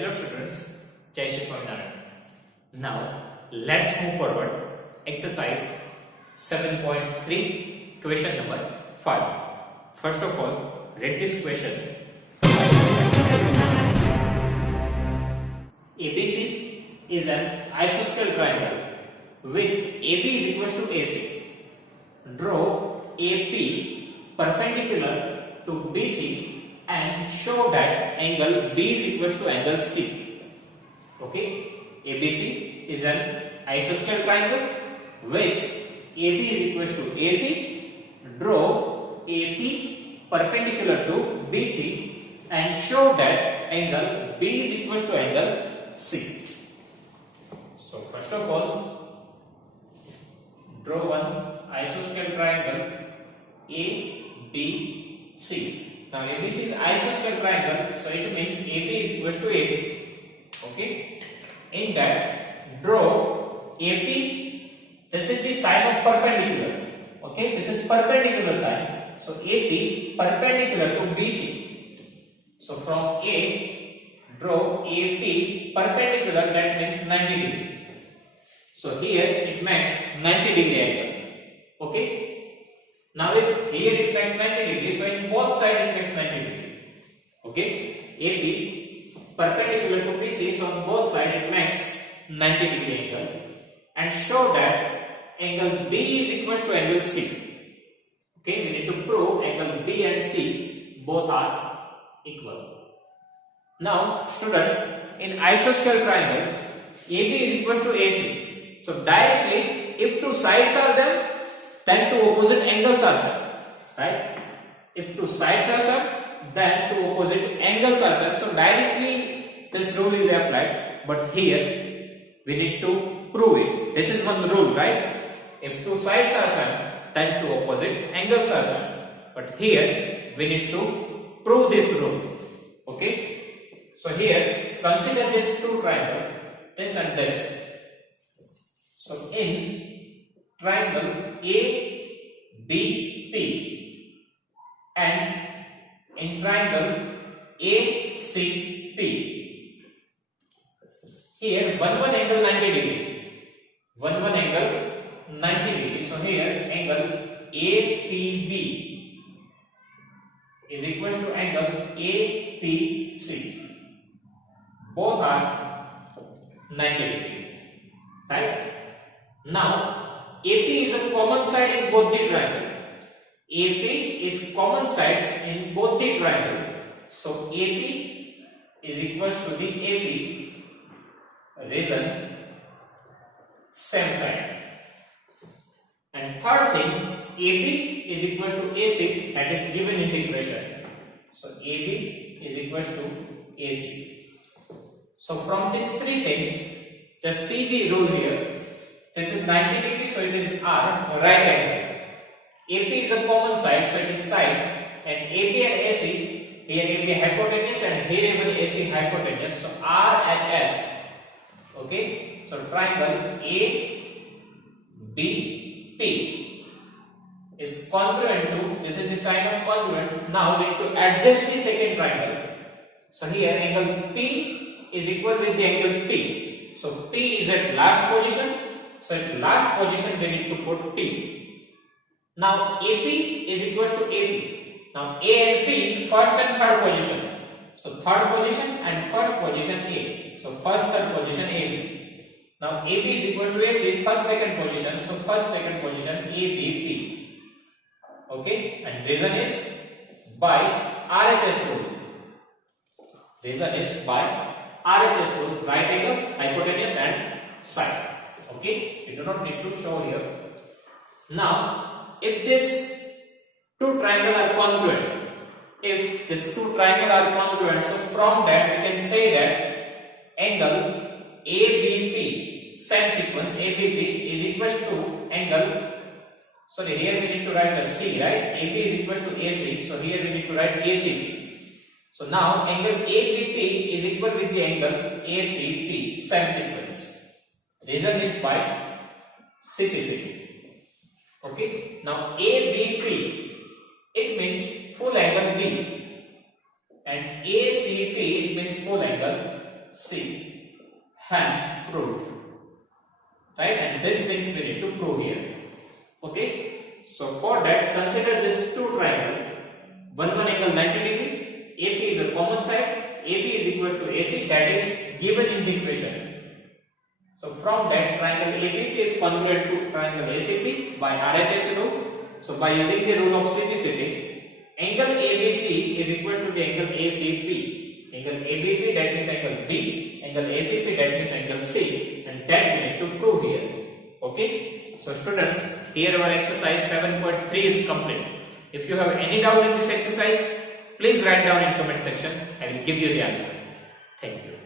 Hello students, Jai Shri Swaminarayan. Now let's move forward. Exercise 7.3, question number 5. First of all, read this question. ABC is an isosceles triangle with AB is equal to AC. Draw AP perpendicular to BC and show that angle B is equal to angle C. Okay, ABC is an isosceles triangle with AB is equal to AC. Draw AP perpendicular to BC and show that angle B is equal to angle C. So first of all, draw one isosceles triangle ABC. Now ABC is isosceles triangle, so it means AB is equal to AC. Okay. In that, draw AP. This is the side of perpendicular. Okay. This is perpendicular side. So AP perpendicular to BC. So from A, draw AP perpendicular. That makes 90 degree. So here it makes 90 degree angle. Okay. Now if here it makes 90 degree, so in both sides it makes 90 degree. Okay, AP perpendicular to BC, so on both sides it makes 90 degree angle, and show that angle B is equal to angle C. Okay, we need to prove angle B and C both are equal. Now students, in isosceles triangle, AB is equal to AC. So directly, if two sides are there, then two opposite angles are there, right? If two sides are there, then two opposite angles are there. So directly this rule is applied, but here we need to prove it. This is one rule, right? If two sides are there, then two opposite angles are there. But here we need to prove this rule. Okay? So here consider this two triangle, this and this. So in triangle ABP and in triangle ACP, here one angle 90 degree, one angle 90 degree. So here angle APB is equal to angle APC. Both are 90 degree, right? Now AP is a common side in both the triangle. AP is common side in both the triangle. So AP is equal to the AP region, same side. And third thing, AB is equal to AC, that is given in the equation. So AB is equal to AC. So from these three things, just see the rule here. This is 90 degree, so it is R, right angle. AP is a common side, so it is side. And AB and AC, here AB hypotenuse and here even AC hypotenuse. So RHS. Okay, so triangle ABP is congruent to, this is the sign of congruent. Now we need to adjust the second triangle. So here angle P is equal with the angle P. So P is at last position. So at last position we need to put P. Now AP is equal to AP. Now A and P first and third position. So third position and first position A. So first third position AB. Now AB is equal to AC, first second position. So first second position ABP. Okay, and reason is by RHS rule. Reason is by RHS rule, right angle, hypotenuse and side. Okay, we do not need to show here. Now, if this two triangles are congruent, if this two triangles are congruent, so from that we can say that angle ABP, same sequence ABP is equal to angle, sorry, here we need to write a C, right? AB is equal to AC, so here we need to write ACP. So now angle ABP is equal with the angle ACP, same sequence. Reason is by CPC. Okay. Now ABP, it means full angle B, and ACP it means full angle C. Hence proved. Right? And these things we need to prove here. Okay? So for that, consider this two triangle. One angle 90 degree. AP is a common side. AB is equal to AC, that is given in the equation. So from that, triangle ABP is congruent to triangle ACP by RHS rule. So by using the rule of simplicity, angle ABP is equal to the angle ACP. Angle ABP, that means angle B. Angle ACP, that means angle C. And that we need to prove here. Okay? So students, here our exercise 7.3 is complete. If you have any doubt in this exercise, please write down in comment section. I will give you the answer. Thank you.